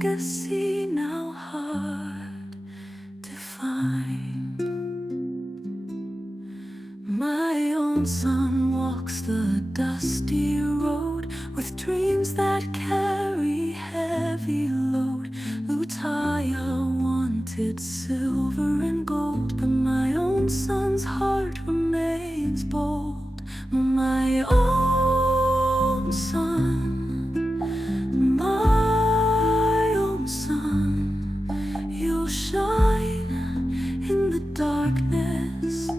legacy now hard to find. My own son walks the dusty road with dreams that carry heavy load. Lutaya wanted silver and gold, but my own son's heart remains bold. My own son, my own son, you'll shine in the darkness,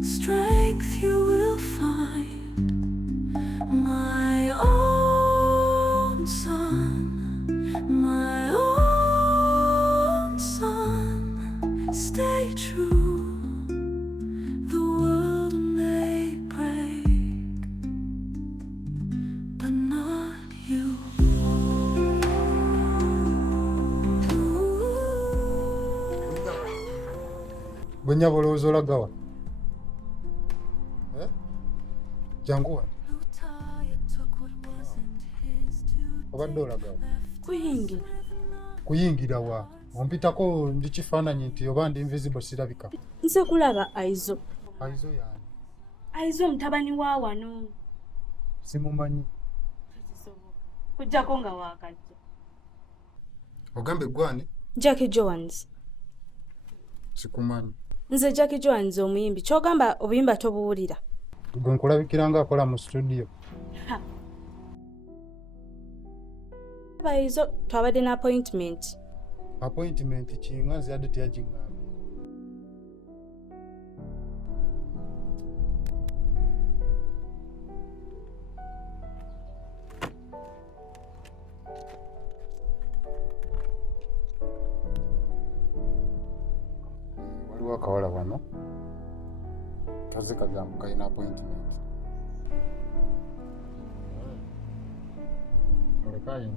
strength you will find. My own son, my own son, stay true. The world may break, but not you. Gwenya bolowooza olagawa? Janguwa? Obadde olagawa? Kuyingira. Kuyingira wa? Ompitako ndi kifaananyi nti oba ndi invisible sirabika. Nze kulaba Aizo. Aizo yani? Aizo mutabani wa wano. Simumanyi. Kujjako nga waakajja. Ogambe gwani? Jackie Jones. Sikumanyi. Nze Jackie Jones omuyimbi. Kyogamba obuyimba tobuwulira. Gwe nkulabikira nga akola mu studio. Aizo twabadde na appointment. Appointment kinga nze yadde teyagingambye. Waliwo akawala wano kaze kagamba kalina appointment. Olekayo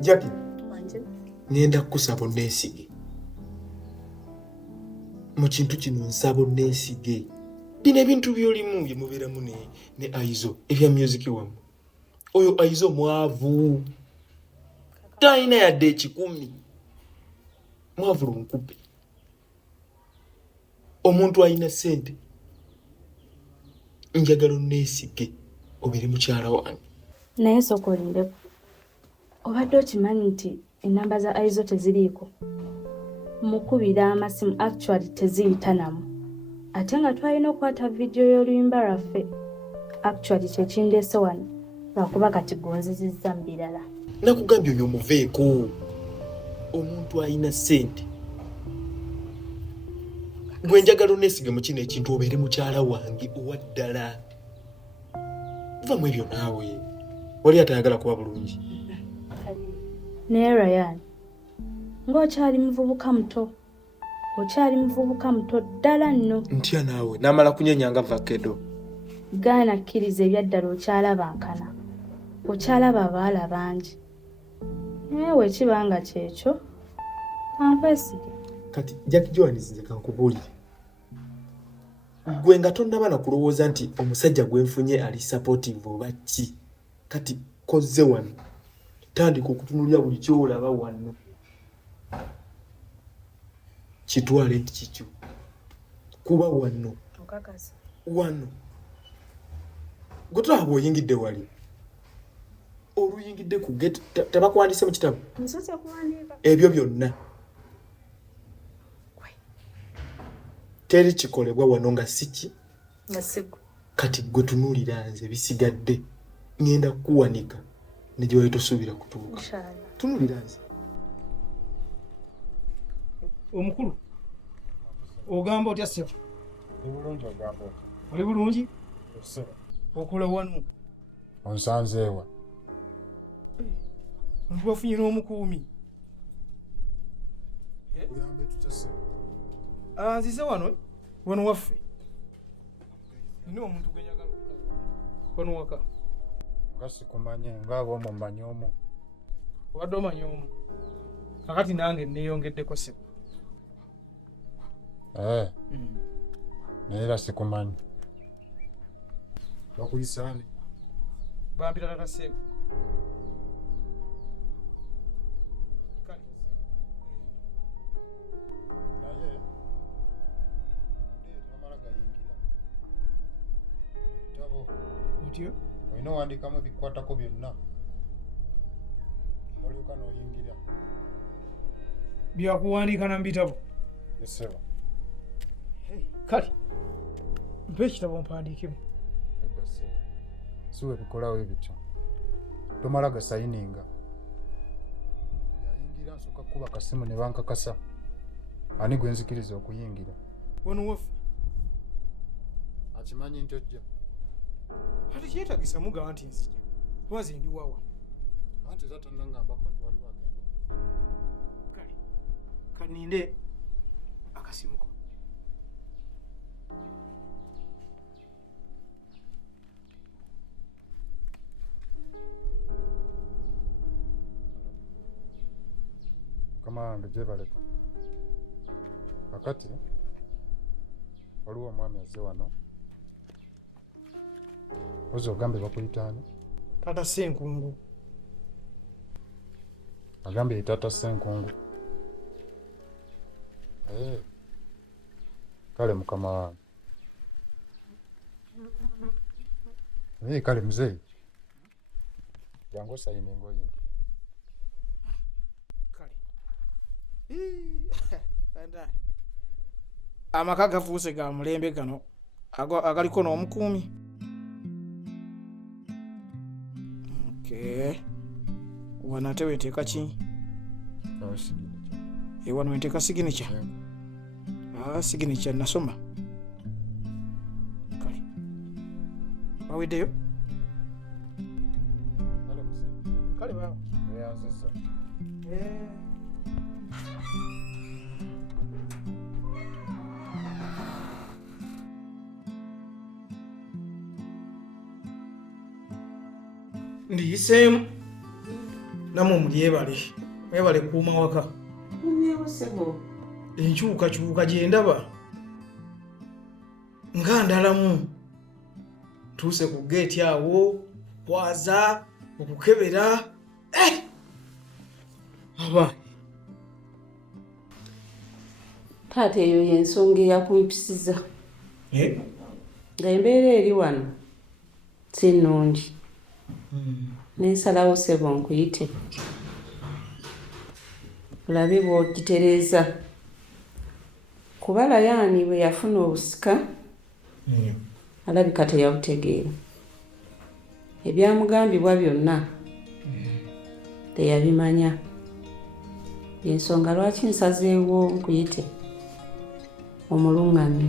Jackie, ngenda kusaba onneesige. Mu kintu kino nsaba onneesige. Bino ebintu by'olimu bye mubeeramu ne Aizo ebya music wamu. Oyo Aizo mwavu. Talina yadde ekikumi. Mwavu lunkupe. Omuntu alina ssente. Njagala onneesige obeere mukyala wange. Naye sokolindeko. Obadde okimanyi nti ennamba za Aizo teziriiko. Mukubira amasimu actually teziyita namu. Ate nga twalina okwata vidiyo y'oluyimba lwaffe. Actually kyekindeese wano lwakuba kati gonzizizza mu birala. Nakugambye oyo omuveeko. Omuntu alina ssente. Gwe njagala onneesige mu kino ekintu obeere mukyala wange owa ddala. Vamu ebyo naawe. Wali atayagala kuba bulungi. Naye Ryan, ng'okyali muvubuka muto. Okyali muvubuka muto ddala nno. Ntya naawe n'amala kunyenyanga vakedo. Gaana kkiriza ebyaddala okyalaba nkana. Okyalaba abaala bangi. Naye wekiba nga kyekyo, kankwesige. Kati Jackie Jones nze kankubuulire. Gwe nga tonnaba na kulowooza nti omusajja gwe nfunye ali supportive oba ki. Kati kozze wano. Tandika okutunulira buli kyolaba wano. Kitwale nti kikyo. Kuba wano. Wano. Gwe tulaba bw'oyingidde wali. oluyingidde ku gate tebakuwandiise mu kitabo Nsoose kuwandiika. ebyo byonna teri kikolebwa wano nga siki Nasigo. kati gwe tunuulira nze bisigadde ngenda kukuwanika ne gye wali tosuubira kutuuka Inshallah. tunuulira nze omukulu ogamba otya ssebo Ebulungi ogamba otya? oli bulungi Ssebo. okola wano Onsanzeewa. ntibafunye n'omukuumi Uyambe tutya ssebo? nzize wano waffe nina omuntu gwe njagala okukola wano waka Nga sikumanye ng'abo mumanyi omu. obadde omanya omu kakati nange neeyongeddeko ssebo Naye era sikumanyi. Bakuyisaani? bampita tata ssebo kale Naye tamala gayingira. Ebitabo otyo olina owandiikamu ebikwatako byonna. Olyoka n'oyingira. byakuwandiika na mu bitabo Ssebo. kale mpa ekitabo mpandiikemu Edda ssebo. Si we bikolawo ebityo. Tomala gasayininga. Buli ayingira nsooka kuba kasimu ne bankakasa. Ani gwe nzikiriza okuyingira? wano waffe Akimanyi nti ojja. ate kyetagisa mugamba nti nzija lwaze ndi wawa Anti era tannangambako nti waliwo agenda. kale kaninde akasimuko Mukama wange gyebaleka. Kakati waliwo omwami azze wano. Ozi ogambe bakuyita ani? tata Ssenkungu Agambe ye taata Ssenkungu. Kale mukama wange. Kale muzeeyi. Jangu osayininga oyingira. kale amaka gafuuse ga mulembe gano agaliko n'omukuumi wano ate wenteeka ki wano wenteeka siginica siginica nasoma kale baweddeyo Kale muzeeyi. kale baawo Weyanziza. ndiyiseemu namwe mulyebale mwebale kuuma waka enkyukakyuka gye ndaba nga ndalamu tuuse ku geeti awo kwaza okukebera aba taata eyo y'ensonga eyakumpisiza nga embeera eri wano si nnungi nensalawo ssebo nkuyite olabe bw'ogitereeza kuba Layani bwe yafuna obusika alabika teyabutegeera ebyamugambibwa byonna teyabimanya y'ensonga lwaki nsazeewo nkuyite omuluŋŋamye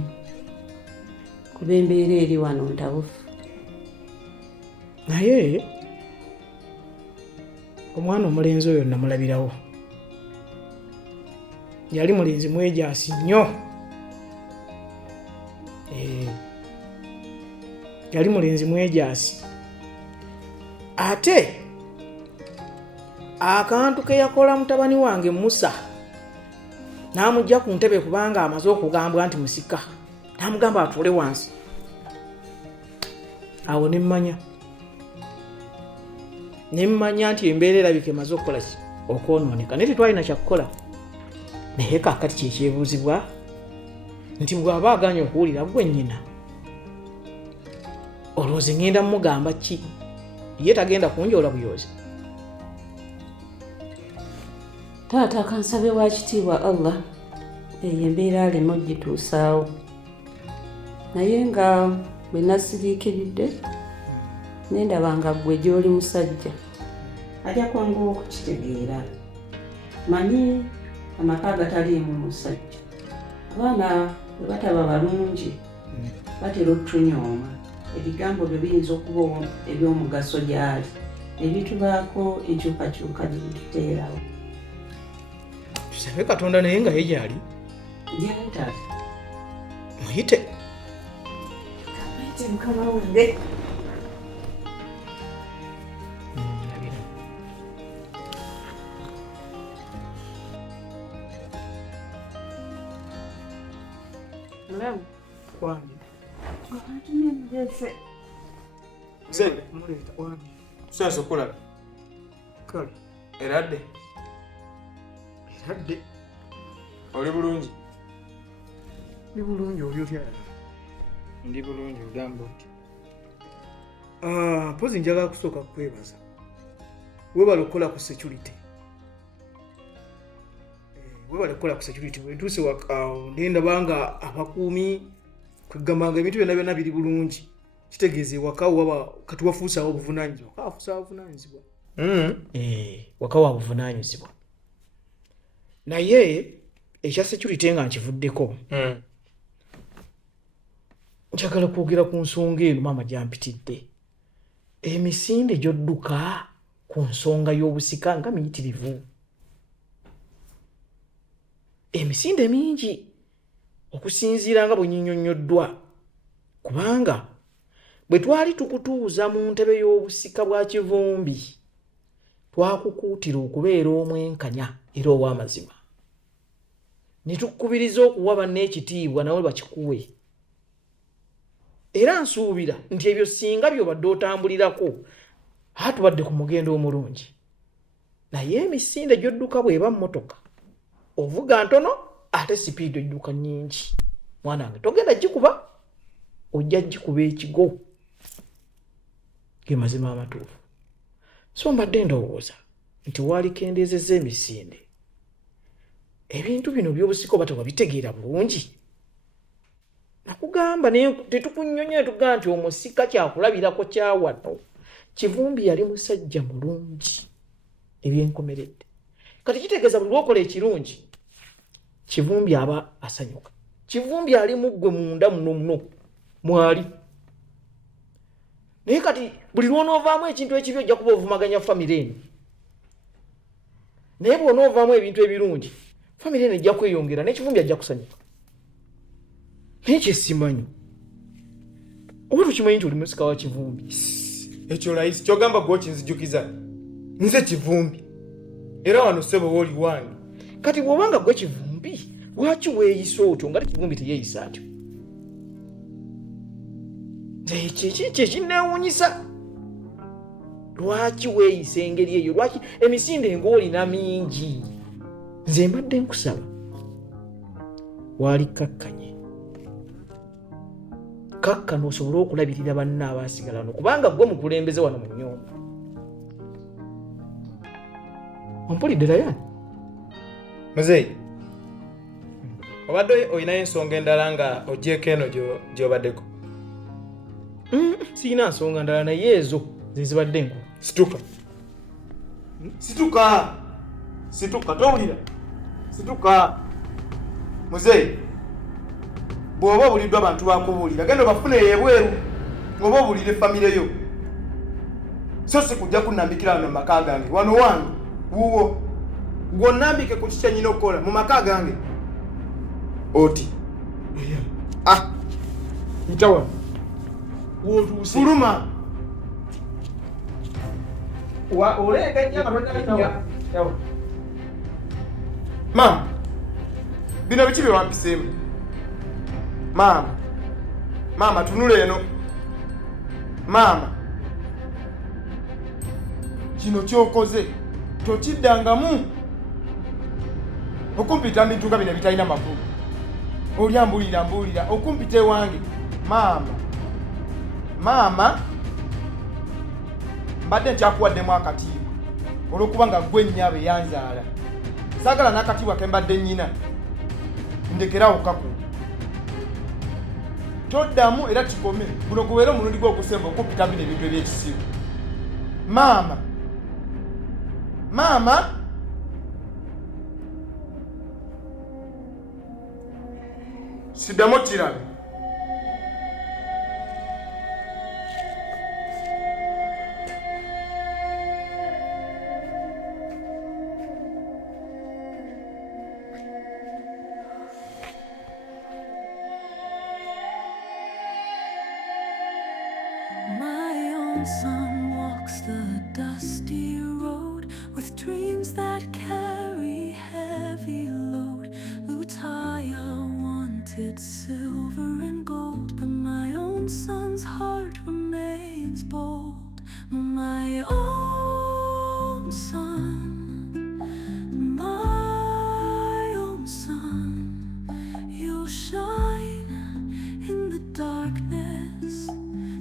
kuba embeera eri wano ntabufu naye omwana omulenzi oyo namulabirawo yali mulenzi mwejaasi nnyo yali mulenzi mwejaasi ate akantu ke yakola mutabani wange Musa n'amugja ku ntebe kubanga amaze okugambwa nti musika n'amugamba atuule wansi awo nemmanya nti embeera erabika emaze okukola ki okwonooneka naye tetwalina kyakukola naye kaakati kyekyebuuzibwa nti bw'aba aganye okuwulira gwe nnyina olowooza ngenda mugamba ki ye tagenda kunjoola buyoozi. taata kansabe wa kitiibwa Allah eyo embeera aleme ogituusaawo, naye nga bwe nasiriikiridde nendaba nga ggwe gy'oli musajja ajja kwanguwa okukitegeera. Manyi amaka agataliimu musajja, abaana bwe bataba balungi batera otunyooma, ebigambo byo biyinza okuba eby'omugaso gy'ali, ebitubaako enkyukakyuka gyetuteerawo. Tusabe Katonda naye nga ye gyali. Gyali taata? Muyite. Muyite mukama wange. Mulamu Wange. atumye mugeze. Mzee, Muleta wange. tusaze okulaba. Kale. Eradde, Eradde. oli bulungi? Ni bulungi oli otya? Ndi bulungi, ogamba oti? Mpozi njagala kusooka kukwebaza. Webale okukola ku security. Webale okukola ku security. Bwe ntuuse waka ndaba nga abakuumi kwegambanga ebintu byonna byonna biri bulungi. Kitegeeza ewaka waba kati wafuusaawo obuvunaanyizibwa. Wafuusaawo obuvunaanyizibwa. Waka wa buvunaanyizibwa. Naye ekya security nga nkivuddeko. Njagala kwogera ku nsonga eno maama gyampitidde. Emisinde gy'odduka ku nsonga y'obusika nga miyitirivu. Emisinde mingi okusinziira nga bwe nnyinnyonnyoddwa, kubanga bwe twali tukutuuza mu ntebe y'obusika bwa Kivumbi twakukuutira okubeera omwenkanya era ow'amazima, ne tukubiriza okuwa banneekitiibwa nawe bakikuwe. Era nsuubira nti ebyo singa by'obadde otambulirako tubadde ku mugendo omulungi. Naye emisinde gy'odduka bw'eba mmotoka ovuga ntono ate sipiidi ojjuka nnyingi, mwana wange togenda gikuba, ojja gikuba ekigo. Ge mazima amatuufu. So mbadde ndowooza nti waalikendeezezza emisinde, ebintu bino by'obusika oba tewabitegeera bulungi. Nakugamba naye tetukunnyonnyola tugamba nti omusika kyakulabirako kya wano. Kivumbi yali musajja mulungi ebyenkomeredde. Kati kitegeeza buli lwokola ekirungi Kivumbi aba asanyuka. Kivumbi ali muggwe munda muno mwali. Naye kati buli lwonoovaamu ekintu ekibi ojja kuba ovumaganya famire eno. Naye bw'onoovaamu ebintu ebirungi famire eno ejja kweyongera n'Ekivumbi ajja kusanyuka. Naye kyesimanyi oba tukimanyi nti oli musika wa Kivumbi. Ekyo layisi kyogamba gwe kinzijukiza. Nze Kivumbi. Era wano ssebo wooli wange. Kati bw'obanga gwe Kivumbi, lwaki weeyisa otyo nga Kivumbi teyeeyisa atyo? Kiki ekinneewuunyisa? Lwaki weeyisa engeri eyo? Lwaki emisinde ng'olina mingi? Nze mbadde nkusaba waali kakkanye. Kakkana osobole okulabirira banna abaasigala wano, kubanga gwe mukulembeze wano mu nnyumba. Ompulidde Rayani? Muzeeyi, obadde olinayo ensonga endala nga ogyeko eno gy'obaddeko? Sirina nsonga ndala naye ezo ze zibadde enkulu. Situka. Situka. Situka, towulira. Situka. Muzeeyi, bw'oba obuliddwa abantu bakubuulira, genda obafune ebweru ng'oba obuulira famire yo. So si kujja kunnambikira wano mu maka gange. Wano wange, wuwo. Gw'onnambike ku kiki nnyina okukola mu maka gange. Oti. Ntawa. Wotuuse. Fuluma. Olega nnyo abatonda. Maama, bino biki bye wampiseemu? Maama, tunula eno. Maama, kino ky'okoze tokiddangamu okumpita bintu nga bino bitalina makulu. Oli ambuulira okumpita ewange. Maama, mbadde nkyakuwaddemu akatiibwa olw'okuba nga gwe nnyabo eyanzaala. Saagala n'akatiibwa ke mbadde nnyina ndekerawo kaku. Toddamu era kikome guno gubeere omulundi gwe ogusemba okupita bino ebintu eby'ekisibo. Maama, maama, siddamu kirabe. My own son walks the dusty road with dreams that carry heavy load. Utaya wanted silver and gold, but my own son's heart remains bold. My own son, my own son, you'll shine in the darkness.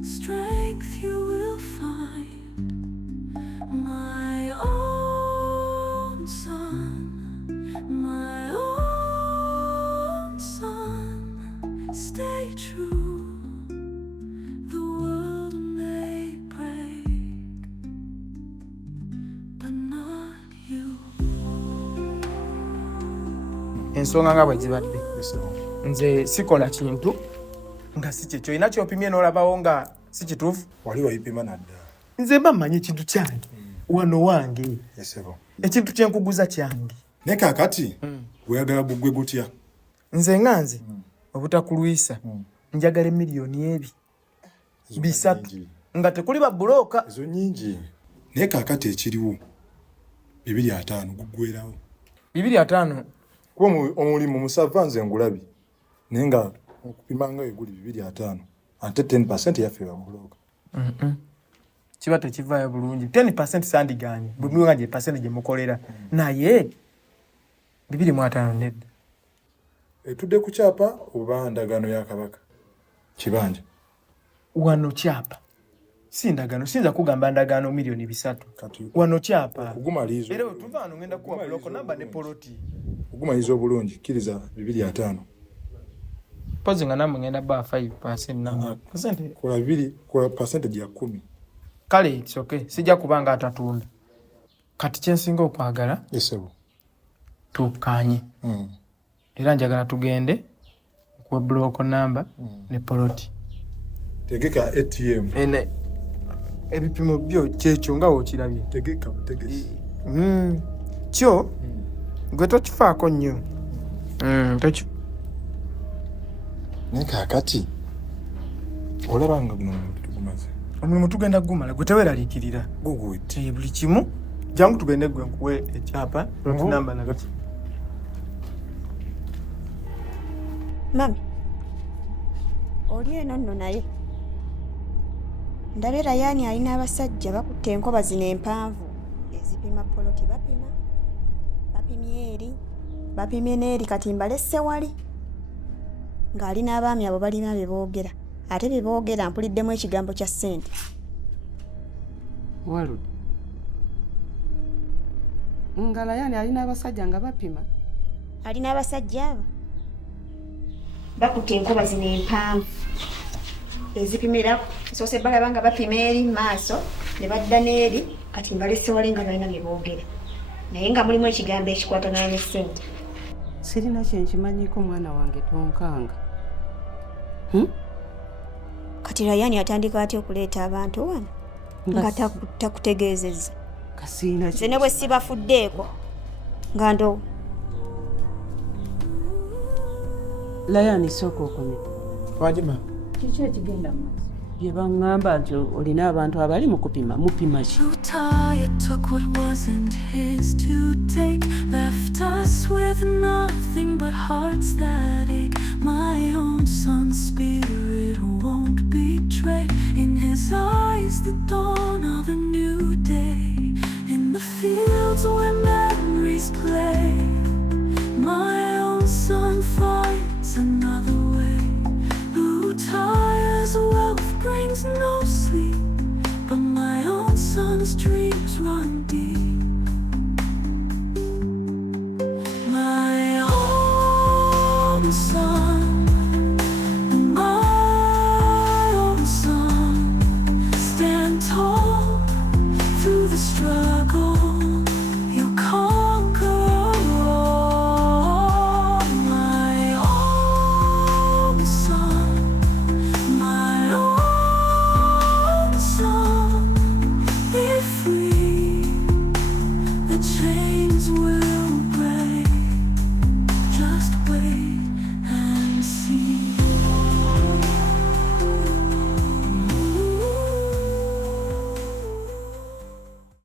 Strength you will find. My own son, my own son, stay true. The world may break, but not you. Ensonga nga bwe zibadde nze sikola kintu nga si kyekyo olina kyopimye n'olabawo nga si kituufu. Wali wayipima nadda. Nze mba mmanyi ekintu kyange wano wange, ekintu kyenkuguza kyange. Naye kaakati oyagala buggwe gutya? Nze nga nze obutakulwisa njagala miliyoni ebi bisatu nga tekuli babulooka. Ezo nnyingi. Naye kaakati ekiriwo 250 guggwerawo. 250 kuba omulimu musava nze ngulabi naye nga okupima nga eguli 250 ate 10% yaffe babulooka. Kiba tekivaayo bulungi. 10% sandiganye bwe nga gye percentage gye mukolera naye 250 nedda. Etudde ku kyapa oba ndagaano ya Kabaka kibanja wano kyapa si ndagaano, siyinza kugamba ndagaano miliyoni 3 wano kyapa okugumalizo. Era otuva wano ngenda kuwa buloko namba ne poloti okugumalizo bulungi kiriza 250 pozi nga namwe ngenda ba 5% namba kola 2 kwa percentage ya 10. Kale it's okay, sijja kubanga atatunda. Kati kyensinga okwagala esebo tukanye era njagala tugende ku buloko namba ne poloti. Tegeka ATM ene ebipimo byo kyekyo nga okirabye. tegeka tegesi kyo gwe tokifaako nnyo. Tokyo naye kaakati olaba nga guno tugumaze omulimu tugenda gumala gwe teweeraliikirira gugwete buli kimu. Jangu tugende gwe nkuwe ekyapa poloti namba nagati. Mami, oli eno nno naye ndabye Rayani alina abasajja bakutte enkoba zino empanvu ezipima poloti. Bapimye eri, bapimye n'eri kati mbalesse wali ng'ali n'abaami abo balina bye boogera. Ate bye boogera mpuliddemu ekigambo kya ssente. Walude nga Rayani alina abasajja nga bapima. Alina abasajja abo bakutte enkoba zino empanvu ezipimira soose balaba nga bapima eri maaso ne badda n'eri kati mbalesse wali nga balina bye boogera naye nga mulimu ekigambo ekikwatagana ne ssente. Sirina kyenkimanyiiko mwana wange tonkanga. Kati Rayani atandika atya okuleeta abantu wano nga takutegeezezza? Kasiina nze ne bwe sibafuddeeko nga ndo Rayani sooka okomye. Wajima Kiki ekigenda maaso? Bye baŋŋamba nti olina abantu abali mu kupima mupima ki? Utaya took what wasn't his to take, left us with nothing but hearts that ache. My own son's spirit won't betray. In his eyes, the dawn of a new day. In the fields where memories play, my own son finds another way. Utaya's wealth brings no sleep, but my own son's streams run deep.